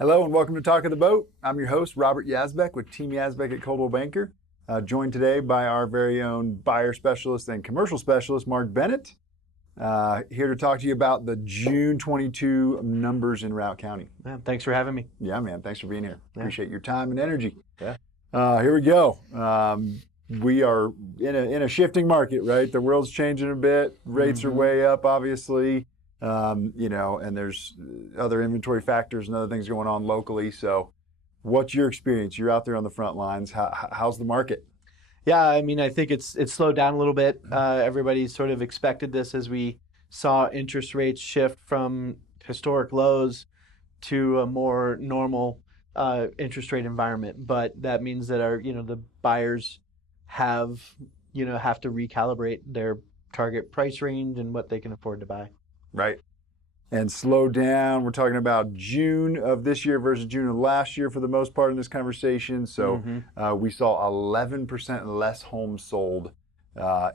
Hello and welcome to Talk of the Boat. I'm your host, Robert Yazbeck with Team Yazbeck at Coldwell Banker, joined today by our very own buyer specialist and commercial specialist, Marc Bennett, here to talk to you about the June 22 numbers in Routt County. Yeah, thanks for having me. Yeah, man, thanks for being here. Yeah. Appreciate your time and energy. Yeah. Here we go. We are in a shifting market, right? The world's changing a bit. Rates are way up, obviously. And there's other inventory factors and other things going on locally. So what's your experience? You're out there on the front lines. How's the market? Yeah, I mean, I think it's slowed down a little bit. Everybody sort of expected this as we saw interest rates shift from historic lows to a more normal interest rate environment. But that means that the buyers have to recalibrate their target price range and what they can afford to buy. Right. And slow down. We're talking about June of this year versus June of last year for the most part in this conversation. So we saw 11% less homes sold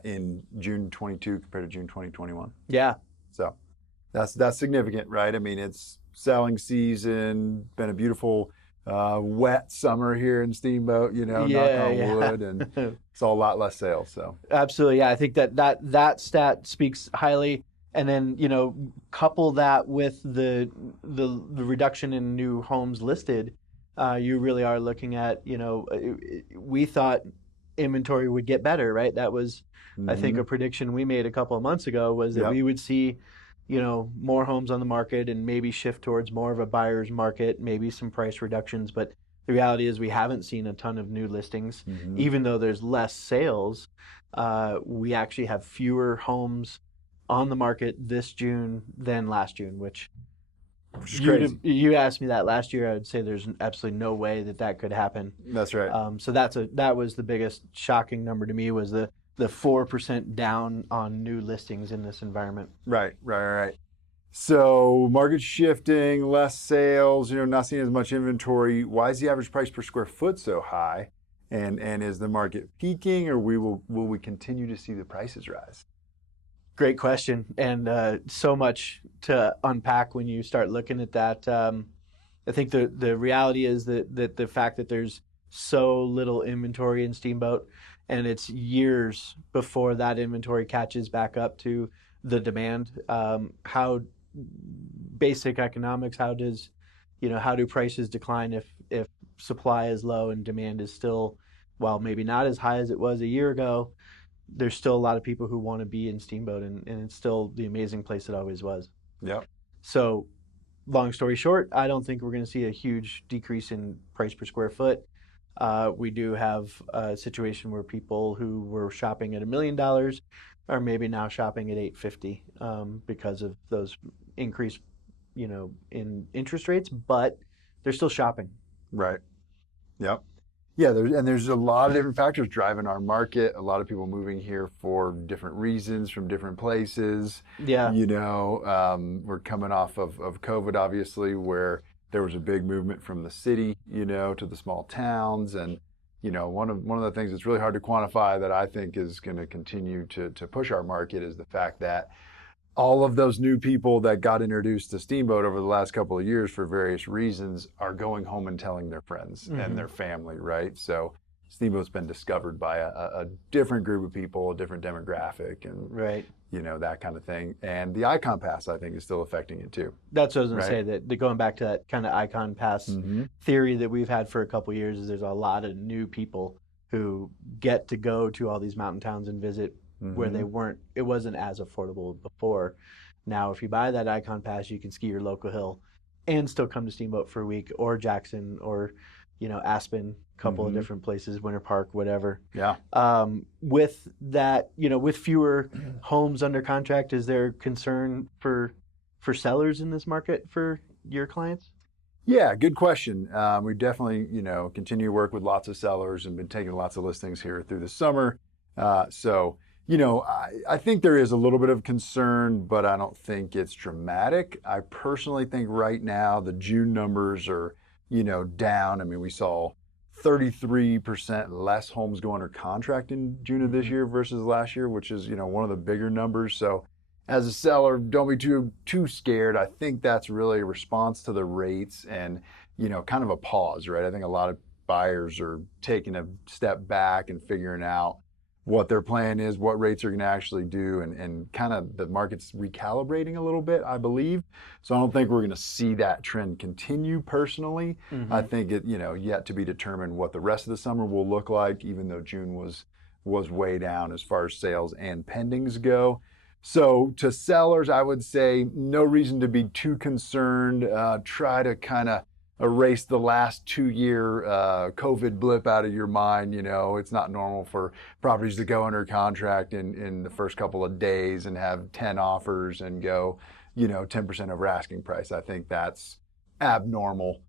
in June 22 compared to June 2021. Yeah. So that's significant, right? I mean, it's selling season, been a beautiful wet summer here in Steamboat, knock on wood, and saw a lot less sales. So absolutely. Yeah, I think that stat speaks highly. And then, couple that with the reduction in new homes listed, you really are looking at, we thought inventory would get better, right? That was, I think, a prediction we made a couple of months ago was that we would see, more homes on the market and maybe shift towards more of a buyer's market, maybe some price reductions. But the reality is we haven't seen a ton of new listings. Even though there's less sales, we actually have fewer homes on the market this June than last June, which is crazy. You asked me that last year, I would say there's absolutely no way that could happen. That's right. So that was the biggest shocking number to me, was the 4% down on new listings in this environment. Right. So market shifting, less sales, not seeing as much inventory. Why is the average price per square foot so high? And is the market peaking, or will we continue to see the prices rise? Great question, and so much to unpack when you start looking at that. I think the reality is that the fact that there's so little inventory in Steamboat, and it's years before that inventory catches back up to the demand. How basic economics? How do prices decline if supply is low and demand is still, while maybe not as high as it was a year ago? There's still a lot of people who want to be in Steamboat, and it's still the amazing place it always was. Yeah. So, long story short, I don't think we're going to see a huge decrease in price per square foot. We do have a situation where people who were shopping at $1 million are maybe now shopping at $850 because of those increase, in interest rates, but they're still shopping. Right. Yep. Yeah, there's a lot of different factors driving our market. A lot of people moving here for different reasons from different places. Yeah. We're coming off of COVID, obviously, where there was a big movement from the city, to the small towns. And, one of the things that's really hard to quantify that I think is going to continue to push our market is the fact that all of those new people that got introduced to Steamboat over the last couple of years for various reasons are going home and telling their friends and their family, right? So Steamboat's been discovered by a different group of people, a different demographic, and right. That kind of thing. And the Icon Pass, I think, is still affecting it too. That's what I was going to say, that going back to that kind of Icon Pass theory that we've had for a couple of years, is there's a lot of new people who get to go to all these mountain towns and visit where it wasn't as affordable before. Now, if you buy that Icon Pass, you can ski your local hill and still come to Steamboat for a week, or Jackson, or, Aspen, a couple of different places, Winter Park, whatever. Yeah. With that, with fewer homes under contract, is there concern for sellers in this market for your clients? Yeah, good question. We definitely, continue to work with lots of sellers and been taking lots of listings here through the summer. I think there is a little bit of concern, but I don't think it's dramatic. I personally think right now the June numbers are, down. I mean, we saw 33% less homes go under contract in June of this year versus last year, which is, one of the bigger numbers. So as a seller, don't be too scared. I think that's really a response to the rates and kind of a pause, right? I think a lot of buyers are taking a step back and figuring out what their plan is, what rates are going to actually do, and kind of the market's recalibrating a little bit, I believe. So I don't think we're going to see that trend continue personally. I think it, yet to be determined what the rest of the summer will look like, even though June was way down as far as sales and pendings go. So to sellers, I would say no reason to be too concerned. Try to kind of erase the last 2-year COVID blip out of your mind. It's not normal for properties to go under contract in the first couple of days and have 10 offers and go, 10% over asking price. I think that's abnormal,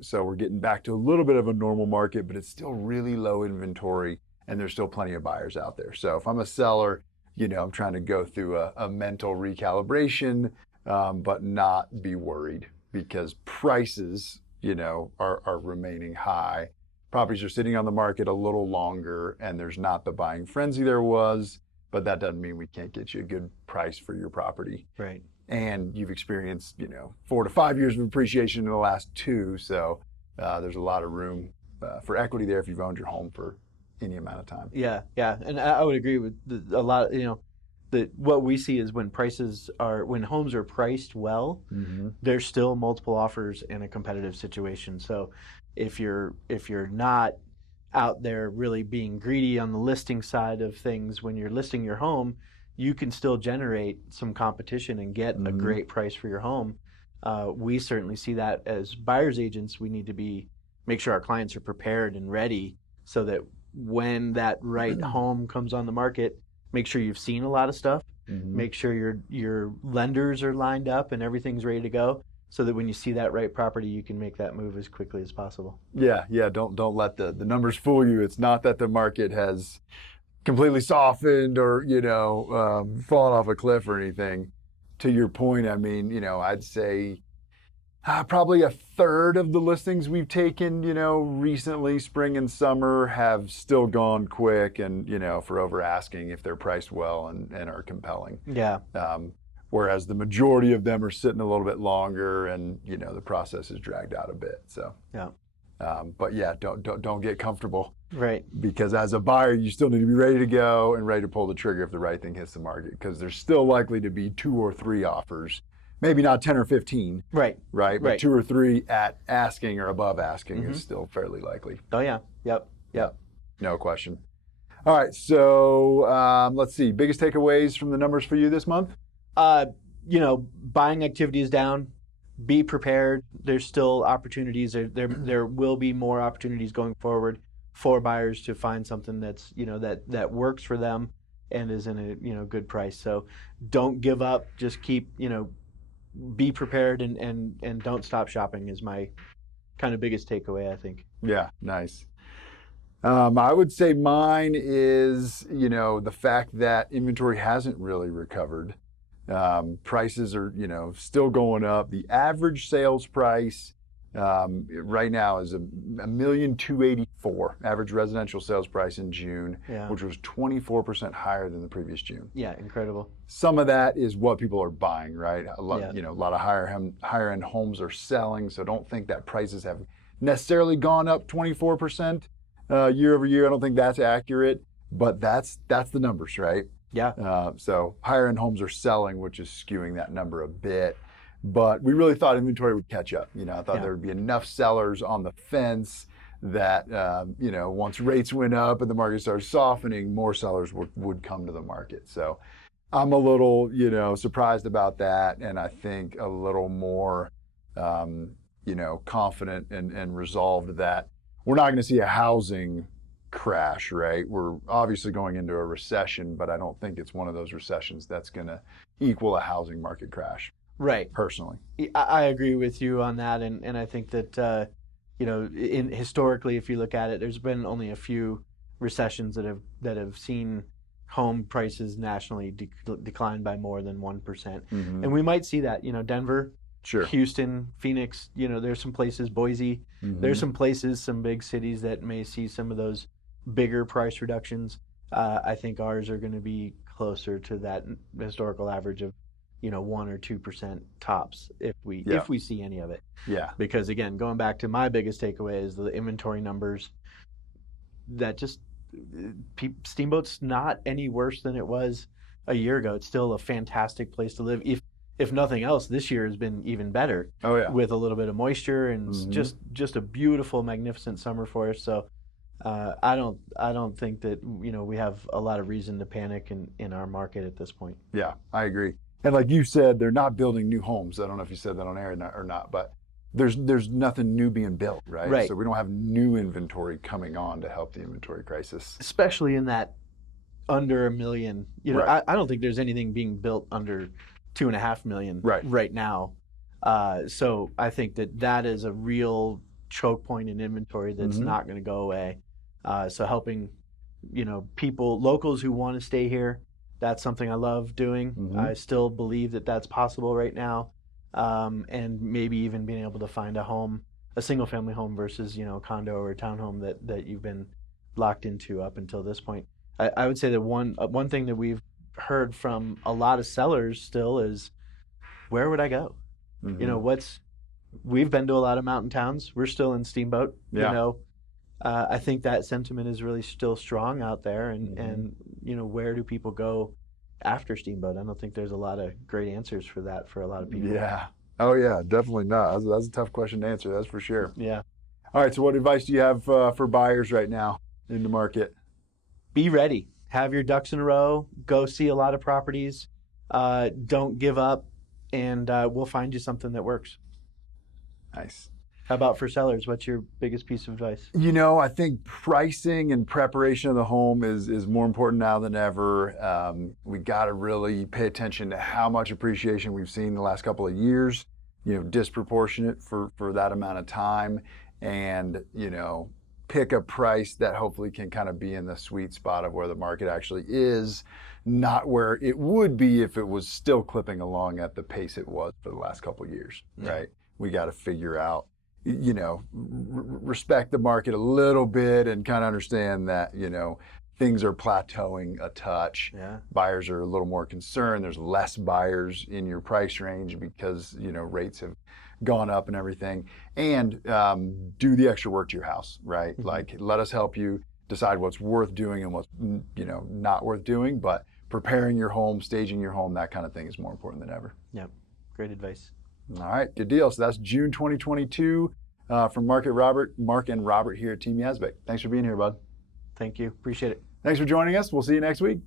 so we're getting back to a little bit of a normal market, but it's still really low inventory and there's still plenty of buyers out there. So if I'm a seller, I'm trying to go through a mental recalibration, but not be worried, because prices, are remaining high. Properties are sitting on the market a little longer and there's not the buying frenzy there was, but that doesn't mean we can't get you a good price for your property. Right. And you've experienced, 4 to 5 years of appreciation in the last 2. So there's a lot of room for equity there if you've owned your home for any amount of time. Yeah. And I would agree with a lot, what we see is when homes are priced well, there's still multiple offers in a competitive situation. So if you're not out there really being greedy on the listing side of things, when you're listing your home, you can still generate some competition and get a great price for your home. We certainly see that as buyer's agents. We need to make sure our clients are prepared and ready so that when that right home comes on the market, make sure you've seen a lot of stuff. Make sure your lenders are lined up and everything's ready to go, so that when you see that right property, you can make that move as quickly as possible. Yeah. Don't let the numbers fool you. It's not that the market has completely softened or fallen off a cliff or anything. To your point, I mean, I'd say probably a third of the listings we've taken, recently, spring and summer, have still gone quick and, for over asking if they're priced well and are compelling. Yeah. Whereas the majority of them are sitting a little bit longer and, the process is dragged out a bit. So, yeah. But yeah, don't get comfortable. Right. Because as a buyer, you still need to be ready to go and ready to pull the trigger if the right thing hits the market, because there's still likely to be 2 or 3 offers. Maybe not 10 or 15. Right. But 2 or 3 at asking or above asking is still fairly likely. Oh, yeah. Yep. No question. All right. So let's see. Biggest takeaways from the numbers for you this month? Buying activity is down. Be prepared. There's still opportunities. There will be more opportunities going forward for buyers to find something that's, that works for them and is in a, good price. So don't give up. Just keep, be prepared and don't stop shopping is my kind of biggest takeaway, I think. Yeah, nice. I would say mine is, the fact that inventory hasn't really recovered. Prices are, still going up. The average sales price right now is $1,284,000 average residential sales price in June, which was 24% higher than the previous June. Yeah, incredible. Some of that is what people are buying, right? A lot of higher end homes are selling, so don't think that prices have necessarily gone up 24% year over year. I don't think that's accurate, but that's the numbers, right? Yeah. So higher end homes are selling, which is skewing that number a bit. But we really thought inventory would catch up. I thought there would be enough sellers on the fence that, once rates went up and the market started softening, more sellers would come to the market. So I'm a little, surprised about that. And I think a little more, confident and resolved that we're not going to see a housing crash, right? We're obviously going into a recession, but I don't think it's one of those recessions that's going to equal a housing market crash. Right. Personally. I agree with you on that. And I think that, historically, if you look at it, there's been only a few recessions that have seen home prices nationally decline by more than 1%. And we might see that, Denver, sure, Houston, Phoenix, there's some places, Boise, there's some places, some big cities that may see some of those bigger price reductions. I think ours are going to be closer to that historical average of 1 or 2% tops if we Yeah. if we see any of it. Yeah. Because again, going back to my biggest takeaway is the inventory numbers. That just Steamboat's not any worse than it was a year ago. It's still a fantastic place to live. If nothing else, this year has been even better. Oh yeah. With a little bit of moisture and Mhm. just a beautiful, magnificent summer for us. So I don't think that we have a lot of reason to panic in our market at this point. Yeah, I agree. And like you said, they're not building new homes. I don't know if you said that on air or not, but there's nothing new being built, right? Right. So we don't have new inventory coming on to help the inventory crisis. Especially in that under $1 million. Right. I don't think there's anything being built under $2.5 million right now. So I think that is a real choke point in inventory that's Mhm. not going to go away. So helping, people, locals who want to stay here, that's something I love doing. Mhm. I still believe that that's possible right now. And maybe even being able to find a single family home versus, a condo or a townhome that you've been locked into up until this point. I would say that one thing that we've heard from a lot of sellers still is, where would I go? Mhm. We've been to a lot of mountain towns. We're still in Steamboat. Yeah. I think that sentiment is really still strong out there. Mhm. And where do people go after Steamboat? I don't think there's a lot of great answers for that for a lot of people. Yeah. Oh yeah, definitely not. That's a tough question to answer. That's for sure. Yeah. All right. So what advice do you have for buyers right now in the market? Be ready. Have your ducks in a row. Go see a lot of properties. Don't give up, and we'll find you something that works. Nice. How about for sellers? What's your biggest piece of advice? I think pricing and preparation of the home is more important now than ever. We got to really pay attention to how much appreciation we've seen the last couple of years, disproportionate for that amount of time, and, pick a price that hopefully can kind of be in the sweet spot of where the market actually is, not where it would be if it was still clipping along at the pace it was for the last couple of years, right? We got to figure out, respect the market a little bit and kind of understand that, things are plateauing a touch. Yeah. Buyers are a little more concerned. There's less buyers in your price range because, rates have gone up and everything. And do the extra work to your house, right? Mhm. Like, let us help you decide what's worth doing and what's, not worth doing. But preparing your home, staging your home, that kind of thing is more important than ever. Yep. Great advice. All right, good deal. So that's June 2022 from Marc and Robert here at Team Yazbeck. Thanks for being here, bud. Thank you. Appreciate it. Thanks for joining us. We'll see you next week.